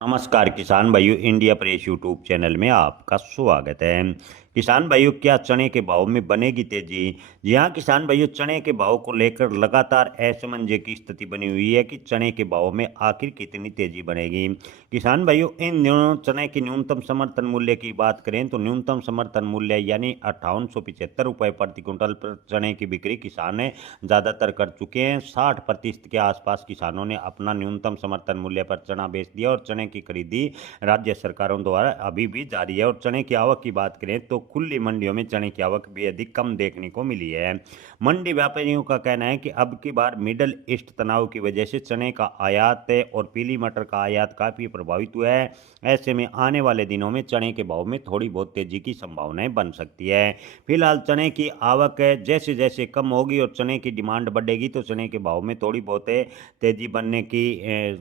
नमस्कार किसान भाइयों, इंडिया प्रेस यूट्यूब चैनल में आपका स्वागत है। किसान भाइयों, क्या चने के भाव में बनेगी तेजी? जी हाँ किसान भाइयों, चने के भाव को लेकर लगातार असमंजस की स्थिति बनी हुई है कि चने के भाव में आखिर कितनी तेजी बनेगी। किसान भाइयों, इन दिनों चने की न्यूनतम समर्थन मूल्य की बात करें तो न्यूनतम समर्थन मूल्य यानी 5875 रुपये प्रति क्विंटल पर चने की बिक्री किसान ज़्यादातर कर चुके हैं। 60% के आसपास किसानों ने अपना न्यूनतम समर्थन मूल्य पर चना बेच दिया और चने की खरीदी राज्य सरकारों द्वारा अभी भी जारी है। और चने की आवक की बात करें तो खुली मंडियों में चने की आवक भी अधिक कम देखने को मिली है। मंडी व्यापारियों का कहना है कि अब की बार मिडल ईस्ट तनाव की वजह से चने का आयात और पीली मटर का आयात काफी प्रभावित हुआ है। ऐसे में आने वाले दिनों में चने के भाव में थोड़ी बहुत तेजी की संभावनाएं बन सकती है। फिलहाल चने की आवक जैसे जैसे कम होगी और चने की डिमांड बढ़ेगी तो चने के भाव में थोड़ी बहुत तेजी बनने की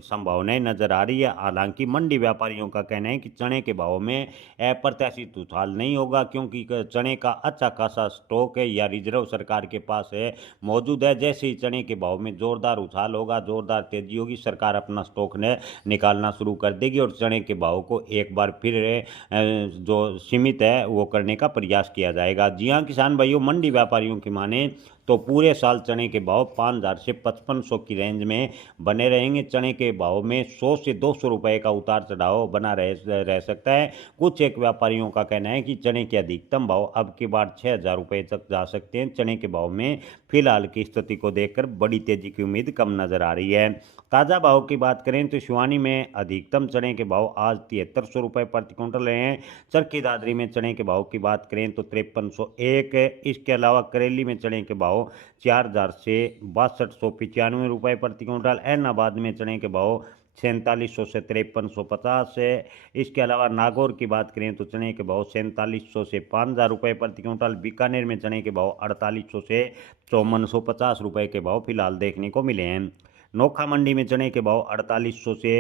संभावनाएं नजर आ रही है। हालांकि मंडी व्यापारियों का कहना है कि चने के भाव में अप्रत्याशित उछाल नहीं होगा, क्योंकि चने का अच्छा खासा स्टॉक है या रिजर्व सरकार के पास है मौजूद है। जैसे ही चने के भाव में जोरदार उछाल होगा, जोरदार तेजी होगी, सरकार अपना स्टॉक ने निकालना शुरू कर देगी और चने के भाव को एक बार फिर जो सीमित है वो करने का प्रयास किया जाएगा। जी हाँ किसान भाइयों, मंडी व्यापारियों की माने तो पूरे साल चने के भाव 5000 से 5500 की रेंज में बने रहेंगे। चने के भाव में 100 से 200 रुपए का उतार चढ़ाव बना रह सकता है। कुछ एक व्यापारियों का कहना है कि चने के अधिकतम भाव अब की बार 6000 रुपये तक जा सकते हैं। चने के भाव में फिलहाल की स्थिति को देखकर बड़ी तेजी की उम्मीद कम नजर आ रही है। ताज़ा भाव की बात करें तो शिवानी में अधिकतम चने के भाव आज 7300 रुपये प्रति क्विंटल रहे हैं। चरखी दादरी में चने के भाव की बात करें तो 5301 है। इसके अलावा करेली में चने के भाव 4000 से 6295 रुपये प्रति क्विंटल। ऐनाबाद में चने के भाव 4700 से 5350 है। इसके अलावा नागौर की बात करें तो चने के भाव 4700 से 5000 रुपये प्रति क्विंटल। बीकानेर में चने के भाव 4800 से 5450 रुपये के भाव फिलहाल देखने को मिले हैं। नोखा मंडी में चने के भाव 4800 से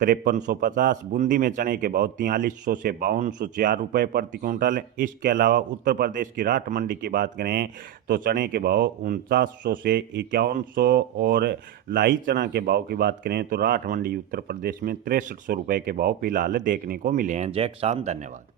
5350। बूंदी में चने के भाव 4300 से 5204 रुपये प्रति क्विंटल। इसके अलावा उत्तर प्रदेश की राठ मंडी की बात करें तो चने के भाव 4900 से 5100 और लाही चना के भाव की बात करें तो राठ मंडी उत्तर प्रदेश में 6300 रुपये के भाव फिलहाल देखने को मिले हैं। जय किसान, धन्यवाद।